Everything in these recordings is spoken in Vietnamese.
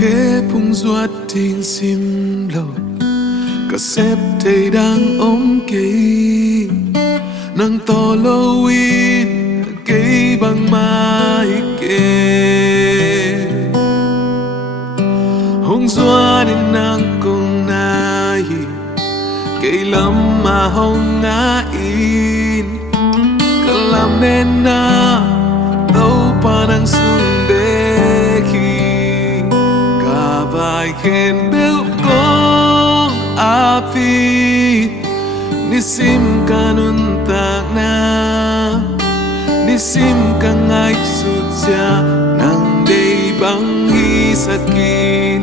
khẽ phung ruột tình sim lâu cả xếp thầy đang ôm cây nắng to lâu ít cây bằng mai kề hông doa nên nắng cùng nai cây lắm mà hông ngã in cả làm nên na đâu pa nang sung bê khi cả vài khen béo con api nisim kanun tak na nisim kang ay sutya nang day bang hisakin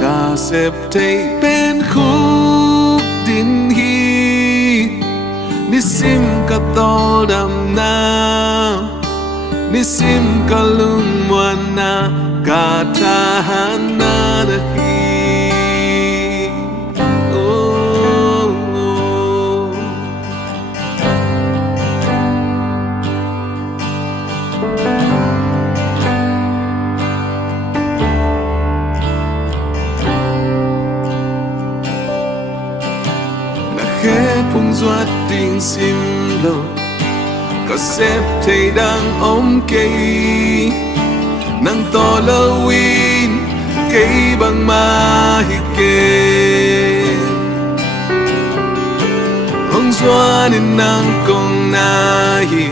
kasep tay pen khúc din hi nisim katol dam na nisim kalung wana katahan na nahi khẽ phung ruột tình sim lâu có xếp thầy đang ôm cây nắng to lâu in cây bằng ma hi kê hông doa nên nắng con na hi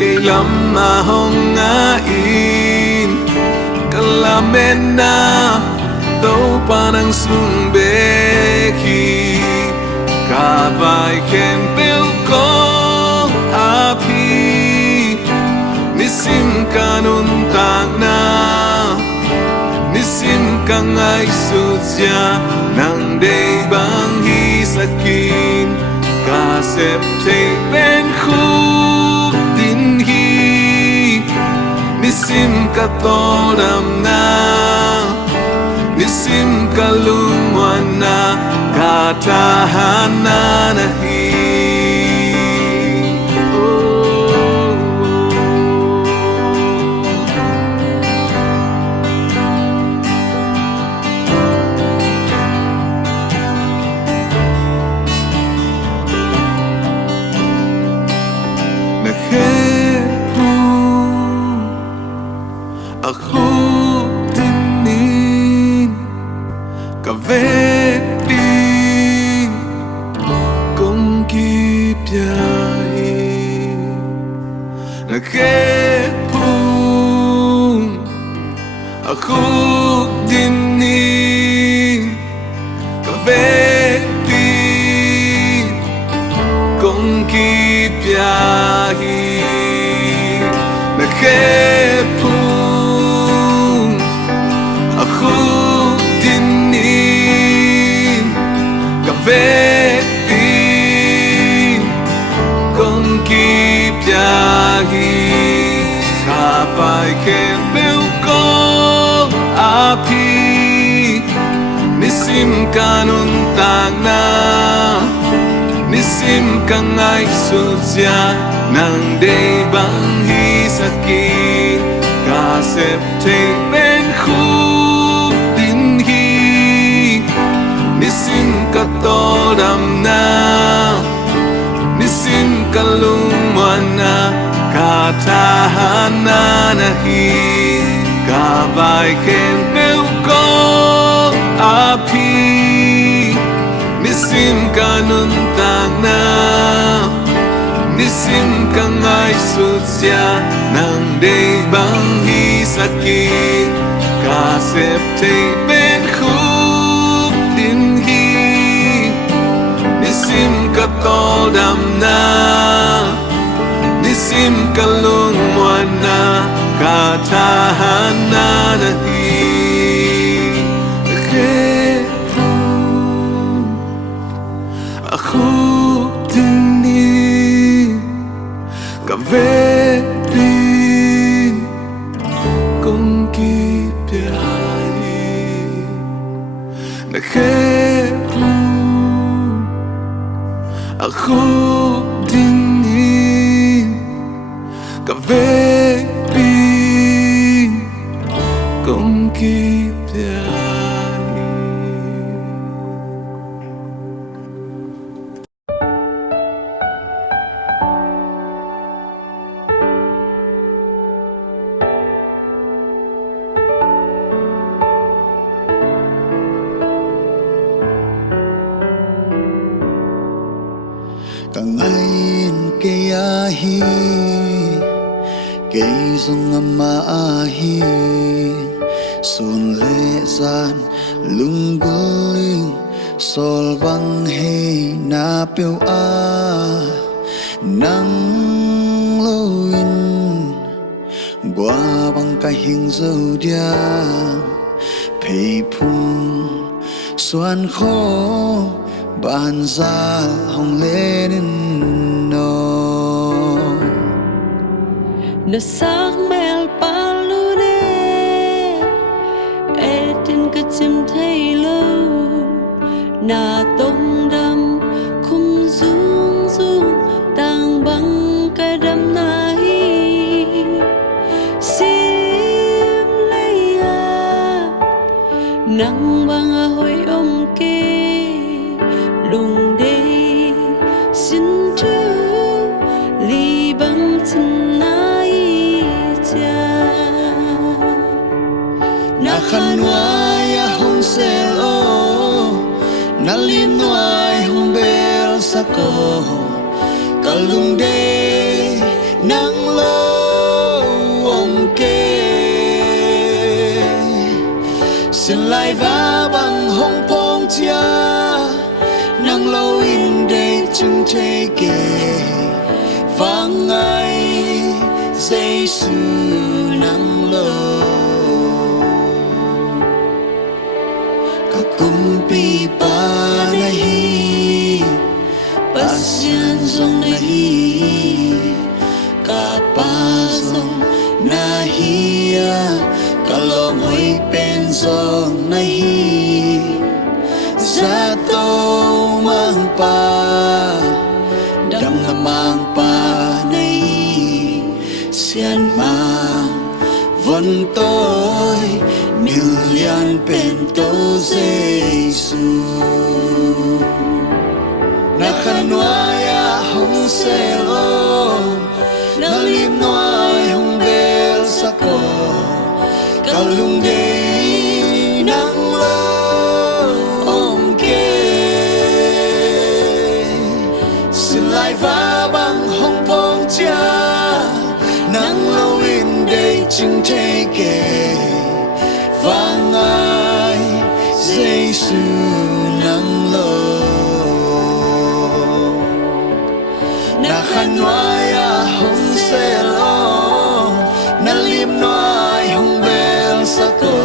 cây lắm mà hông ngã in cả làm men na đâu pa nang sung bê khi cả vài khen béo con api nisim kanun tak na nisim kang ay sutya nang day bang hisakin kasep tay ben khúc din hi nisim katodam na nisim kalung wana katahan na nahi na khepu aku tinin kave na khepung aku dinin kaveti kong kipyahi na khepung aku dinin kaveti kong kipyahi kapay khen béo con api nisim kanun tak na nisim kang ay sutya nang day bang hisakin kasep tay ben khúc din hi nisim katodam na nisim kalung wana katahan na nahi kavay khen béo con api nisim kanun tak na nisim kang ay sutya nang day bang hisakin kasep tay ben khúc din hi nisim katodam na nisim kalung wana katahan na nahi khepung aku dinin kavetin kong kipyahi na khepung aku dinin kavetin kong kipyahi dài. Càng ngayon kaya kay zong amahi sun le san lungguling sol bang he na piu a nang loin bua bang ka hing zo dia pei phung xuan kho ban ra hồng lên no na sak mel palude etin ka chim thei lo na tông đam khum dung dung tang bang ka đam na hi sim leya nang bang a hoi kê lùng đê xin chú li băng chân nai cha na khan wai a hong sel o na lim noai hong bel sako kalung đê nang lo ông kê xin lai va bằng hong phong chia nang lâu in đây chừng thế kề vang ai Giêsu nang lâu các kumpi pa nahi pasyan zong nahi kapazong nahi kalau moi pen zong nahi Zato mang pa đam na mang pa nay xian mang vần tôi million pento Giêsu na khan noai a hong selo na lim noai hong bel sako kalung de nang lo và bằng hong phong cha nắng lâu in đây chừng thế kề vang ai Giêsu nắng lâu na khan noai a hong se lo na lim noai hong bel sako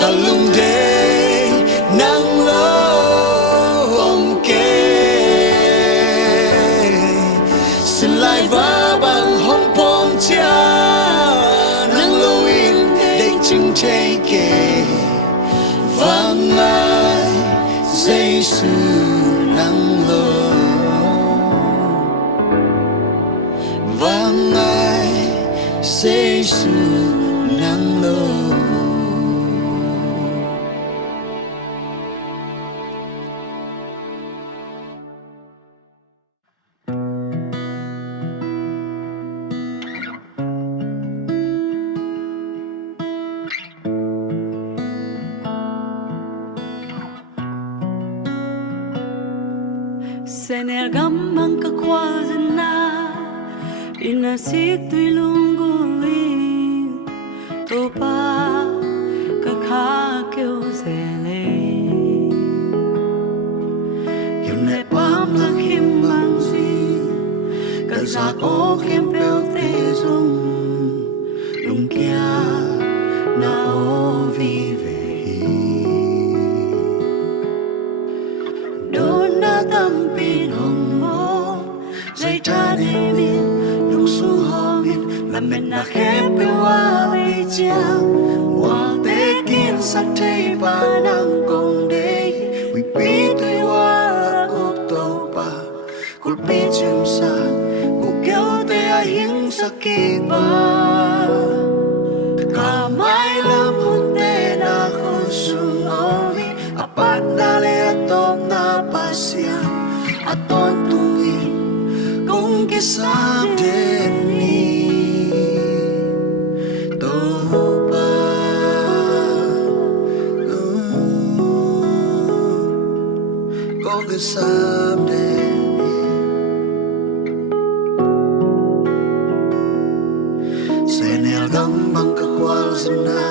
kalung de nắng lâu lại va bằng hong phong cha nang lâu in để chừng thế kề vang ai Giêsu nang lâu vang ai Giêsu nang lâu. Senel gamang kakwazana inasik tui lungguling topa kakha kêu zele yam ne pam la him mang si kazak o him pel te zung lung kia na o vi ve tâm pin hồng mô dây ta đê min lung su ho min làm mình na khép bêu hoa bây chiang hoàng tế kiên sắc thây ba năng công đế quy pi tùy hoa là ốc tàu ba cột pi chim sa cụ kéo tê ai hiến sắc kỳ ba cả mãi lâm hôn tê na pasian aton tungin kung kisam deni topa kung kisam deni senel gambang kakwal sana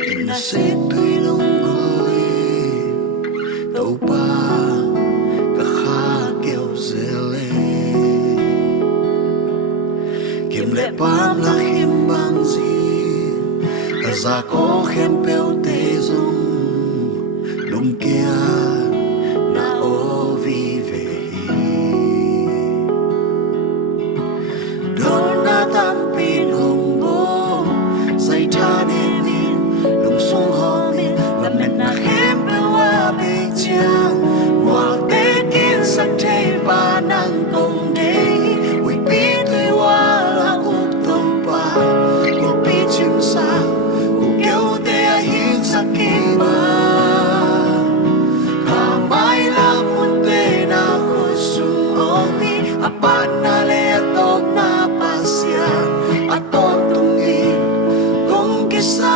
inasit tuilong tàu pa cả kha kêu zele kim lệ pam la khim bang zi cả za có khem peo te zong lung kia na o vi ve don na tam pin hong bo say cha ne min lung sung ho min la men na khem peo While taking some day ba nang kong day we be tui wala utong pa ko pi chim sa ko kêu te a hin sa kiba ka mai la mun te na ko sung omi apan na le atom na pasya atom tungi kong kisa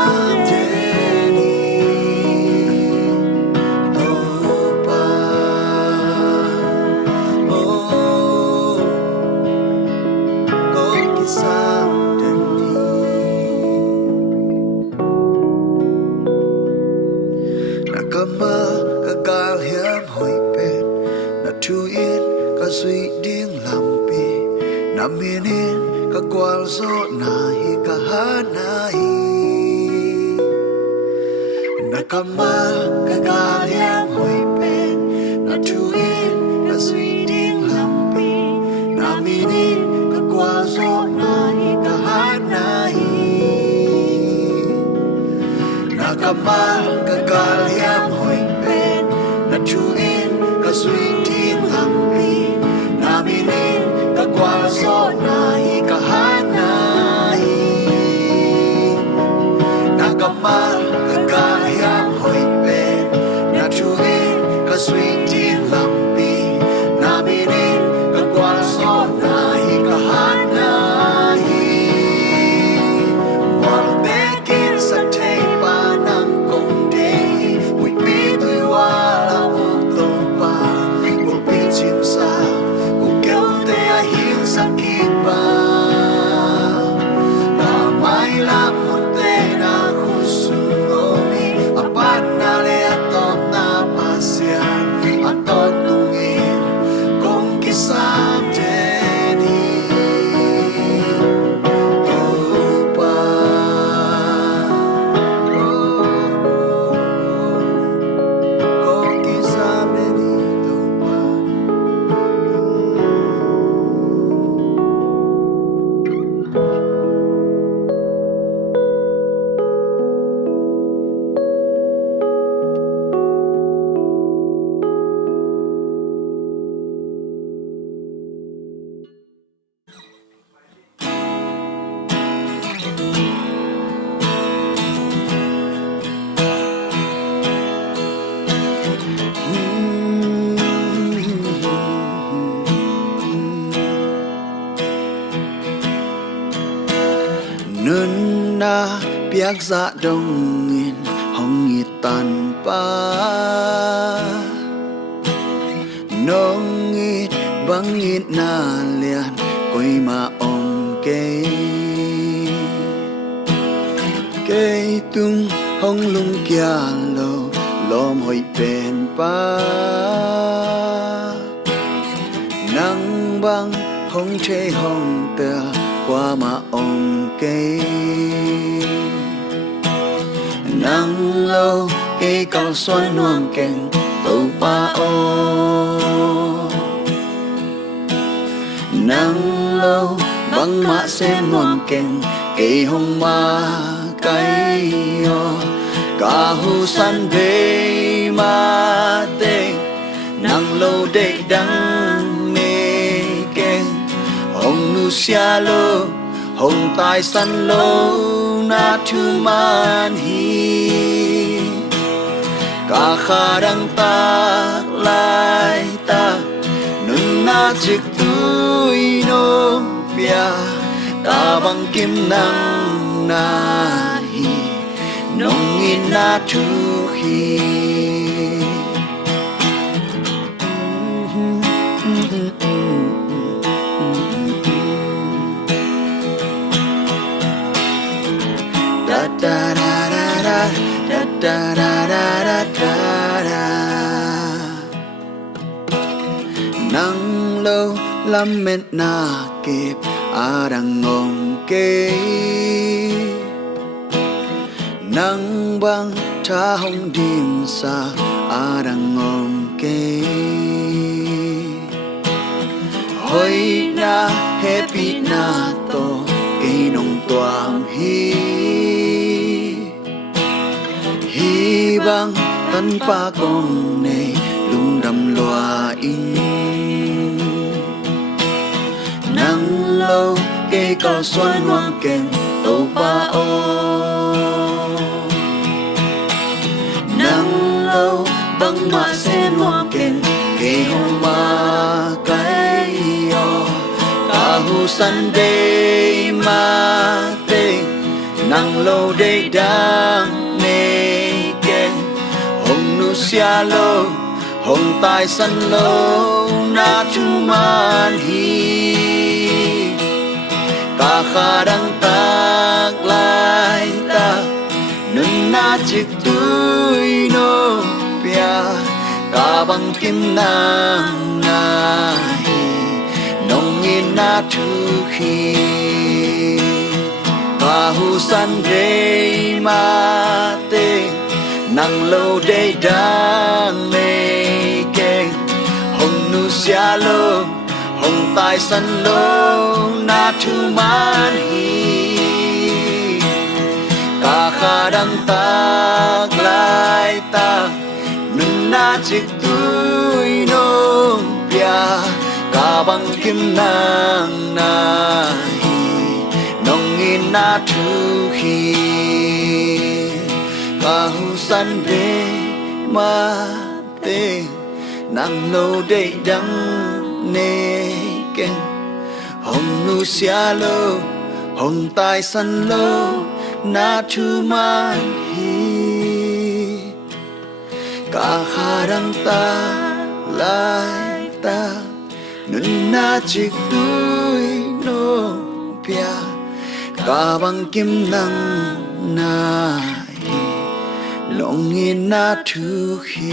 Kama kagal hiam hoi pen na tuin ka sui ding lampi na minin ka kwal zo na hi ka hanai na kama kagal hiam hoi pen na tuin ka sui ding lampi na minin ka kwal zo na hi ka hanai na kama kagal hiam hoi pen na tuin ka sui ding lampi na minin ka kwal zo na hi ka hanai na kama kagal hiam hoi pen na tuin ka sui ding lampi na minin ka kwal zo na hi ka hanai while baking sa table Nun na piak za dong in hong i tan pa nong i bang i na lian koi ma om ke tung hong lung kia lo lom hoi pen pa nang bang hong che hong te qua mà ông kê nắng lâu cây cao xoay nuông keng tàu pa ô nắng lâu băng mã xem nuông keng cây hồng ma cây o cả hu san về ma tê nắng lâu để đắng mê keng hồng nu xia lô hồng tai san lô na thu man hi cả kha đăng ta la chiếc túi nô bia ta bằng kim nang na hi nông in na chu hi da da da da da da da da da da nắng lâu lắm mệt na kịp đang ngom kê nắng băng cha hồng đêm xa đang ngom kê hoi na happy na to cây nông toang hi băng tan pa con này lung đầm loa in nắng lâu cây cỏ xoan hoang kèn tàu ba ô nắng lâu băng mạ sen hoang kèn cây hồng ma cái yo cả hu san đê ma tê nắng lâu đây đang nê kèn hồng nu xia lâu hồng tai san lâu na chu man hi ta kha đang tak lai ta nun na chiếc túi nô bia ta bằng kim nang na hi nông in na chu khi ta hu san re ma te nang lâu đây đang mê keng hồng nu xia lô hồng tai san lô na chu man hi ta kha đang tak lai ta nun na chiếc túi nô bia ta bằng kim nang na hi nông in na chu khi ta hu san re ma te nang lâu đây đắng nê keng hồng nu xia lô hồng tai san lô na chu man hi cả kha đang ta lai ta nun na chiếc túi nô bia cả bằng kim nang na hi lòng in na chu khi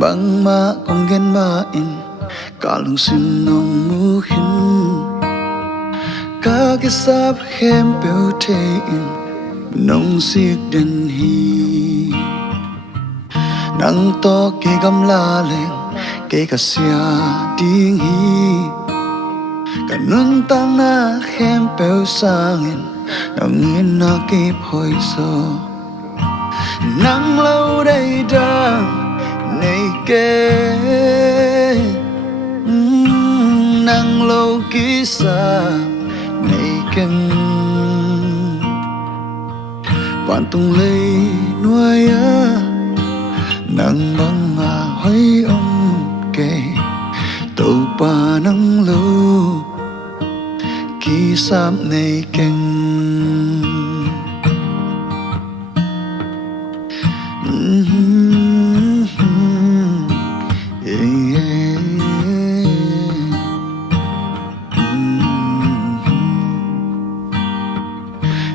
bang ma kong gen ma in ka lung sin nong mu hin ka ke sap khem peu te in nong siek den hi nang to ke gam la leng ke ka sia ding hi ka nun tang na khem peu sang in nong in na ke phoi so nang lâu đây đang này kê nang lâu ký xa này kênh vạn tung lây nuôi á nang băng à hoy ông kê tàu ba nang lâu ký sám này kênh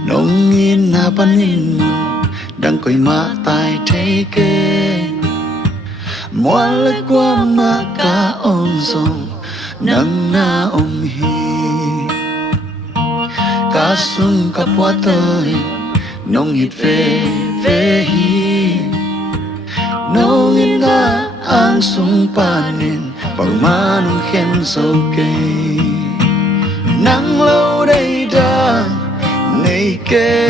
nông in na panin đang coi ma tai thế kê mua lấy qua ma ca ôm sông nang na ôm hi ca sung ca bua tới nông hít về hi nông in na ang sung panin bằng ma nông khen sâu kê nắng lâu đây đang này kê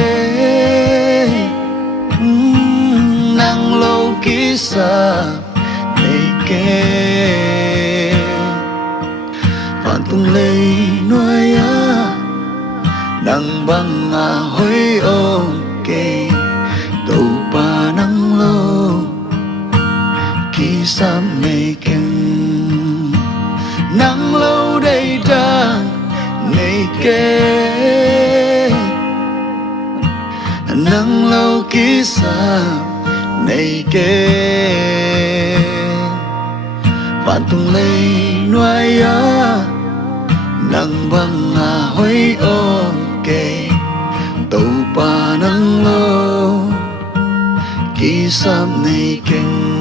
nang lâu ký xa này kê băng hối ok tàu pa nang lo kỳ sam này kinh nang lâu đây đang này kê nang lâu kỳ sam này kê vạn tung lấy nuôi á nang băng hối ok tàu pa nang lo kỳ sam này kinh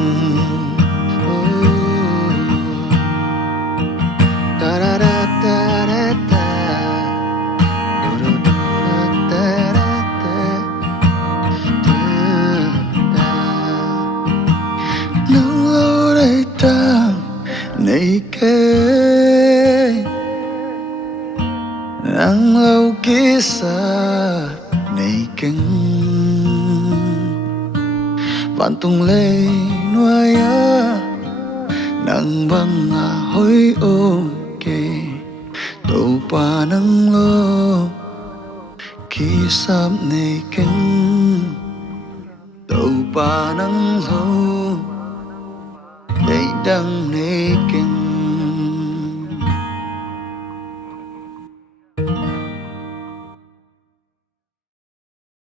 nang lâu đây ta này kê nang lâu kisah này kinh vạn tung lê nuôi á nang băng hối ok tàu pa nang lo kisah này kinh tàu pa nang lo đây đang này kinh